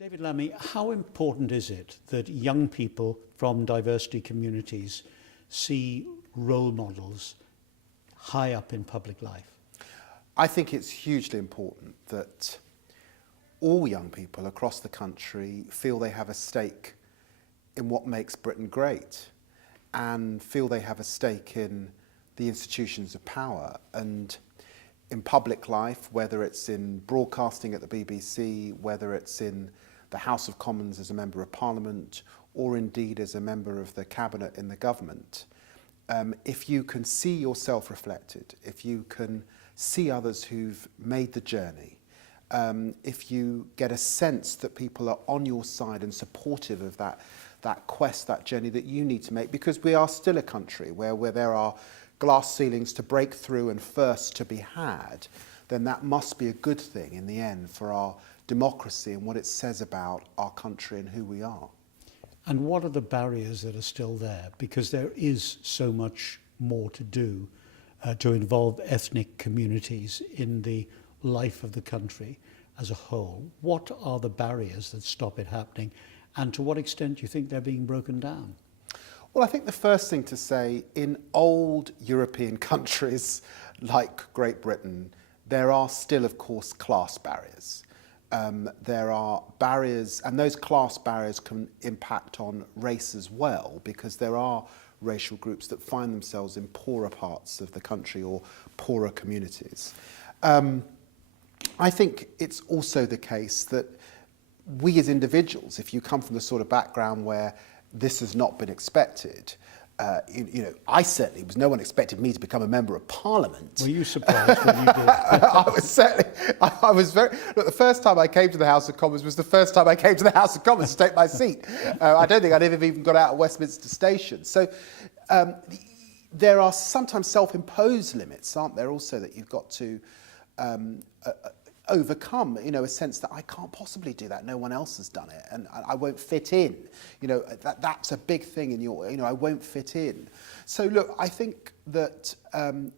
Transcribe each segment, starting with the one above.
David Lammy, how important is it that young people from diversity communities see role models high up in public life? I think it's hugely important that all young people across the country feel they have a stake in what makes Britain great and feel they have a stake in the institutions of power and in public life, whether it's in broadcasting at the BBC, whether it's in the House of Commons as a Member of Parliament, or indeed as a member of the Cabinet in the government. If you can see yourself reflected, if you can see others who've made the journey, if you get a sense that people are on your side and supportive of that quest, that journey that you need to make, because we are still a country where there are glass ceilings to break through and firsts to be had, then that must be a good thing in the end for our democracy and what it says about our country and who we are. And what are the barriers that are still there? Because there is so much more to do to involve ethnic communities in the life of the country as a whole. What are the barriers that stop it happening? And to what extent do you think they're being broken down? Well, I think the first thing to say, in old European countries like Great Britain, there are still, of course, class barriers. There are barriers, and those class barriers can impact on race as well, because there are racial groups that find themselves in poorer parts of the country or poorer communities. I think it's also the case that we as individuals, if you come from the sort of background where this has not been expected, I certainly was. No one expected me to become a member of Parliament. Were you surprised when you did? I was very. Look, the first time I came to the House of Commons was the first time I came to the House of Commons to take my seat. I don't think I'd ever even got out of Westminster Station. So there are sometimes self-imposed limits, aren't there? Also, that you've got to overcome, a sense that I can't possibly do that. No one else has done it, and I won't fit in. That's a big thing in your. I won't fit in. So look, I think that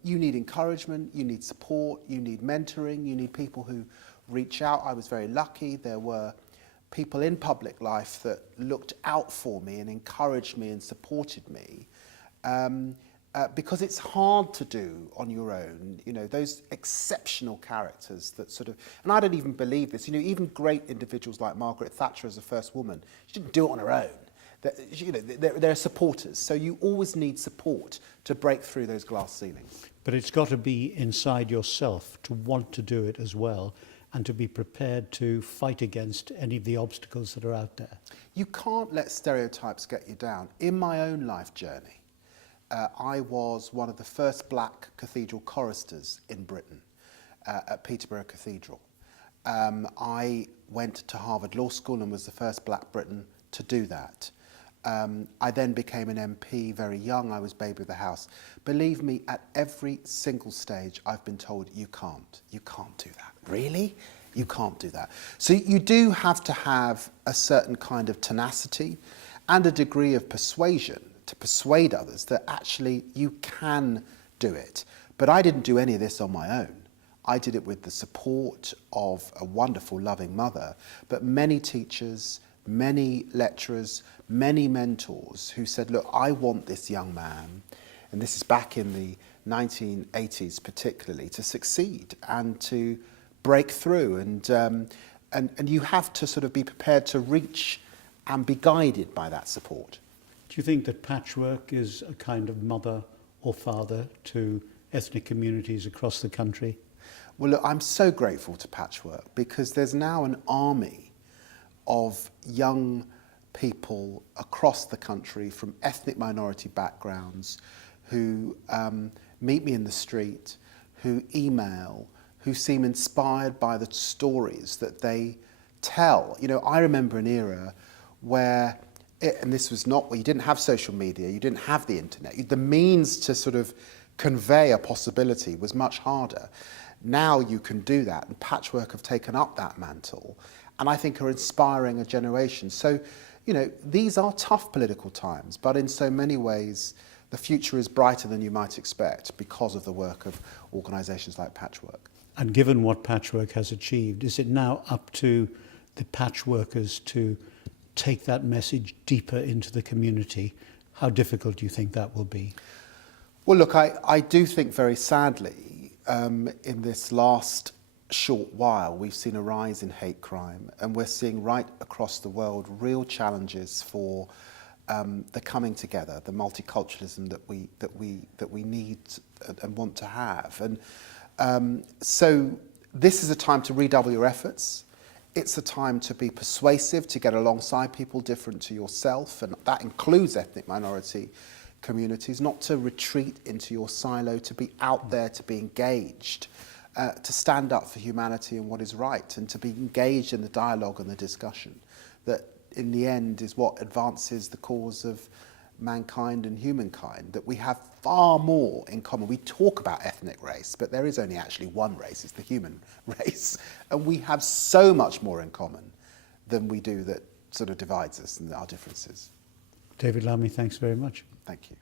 you need encouragement, you need support, you need mentoring, you need people who reach out. I was very lucky. There were people in public life that looked out for me and encouraged me and supported me. Because it's hard to do on your own, those exceptional characters that sort of, and I don't even believe this, even great individuals like Margaret Thatcher as a first woman, she didn't do it on her own. There are supporters, so you always need support to break through those glass ceilings. But it's got to be inside yourself to want to do it as well, and to be prepared to fight against any of the obstacles that are out there. You can't let stereotypes get you down. In my own life journey, I was one of the first black cathedral choristers in Britain at Peterborough Cathedral. I went to Harvard Law School and was the first black Briton to do that. I then became an MP very young. I was baby of the house. Believe me, at every single stage I've been told, you can't do that. Really? You can't do that. So you do have to have a certain kind of tenacity and a degree of persuasion to persuade others that actually you can do it. But I didn't do any of this on my own. I did it with the support of a wonderful, loving mother, but many teachers, many lecturers, many mentors who said, look, I want this young man, and this is back in the 1980s particularly, to succeed and to break through. And you have to sort of be prepared to reach and be guided by that support. Do you think that Patchwork is a kind of mother or father to ethnic communities across the country? Well, look, I'm so grateful to Patchwork because there's now an army of young people across the country from ethnic minority backgrounds who meet me in the street, who email, who seem inspired by the stories that they tell. I remember an era where and this was not, you didn't have social media, you didn't have the internet. The means to sort of convey a possibility was much harder. Now you can do that, and Patchwork have taken up that mantle, and I think are inspiring a generation. So, these are tough political times, but in so many ways, the future is brighter than you might expect because of the work of organisations like Patchwork. And given what Patchwork has achieved, is it now up to the patchworkers to take that message deeper into the community? How difficult do you think that will be? Well, look, I do think very sadly, in this last short while, we've seen a rise in hate crime, and we're seeing right across the world real challenges for the coming together, the multiculturalism that we need and want to have. And so this is a time to redouble your efforts. It's a time to be persuasive, to get alongside people different to yourself, and that includes ethnic minority communities, not to retreat into your silo, to be out there, to be engaged, to stand up for humanity and what is right, and to be engaged in the dialogue and the discussion that in the end is what advances the cause of mankind and humankind, that we have far more in common. We talk about ethnic race, but there is only actually one race, it's the human race, and we have so much more in common than we do that sort of divides us and our differences. David Lammy, thanks very much. Thank you.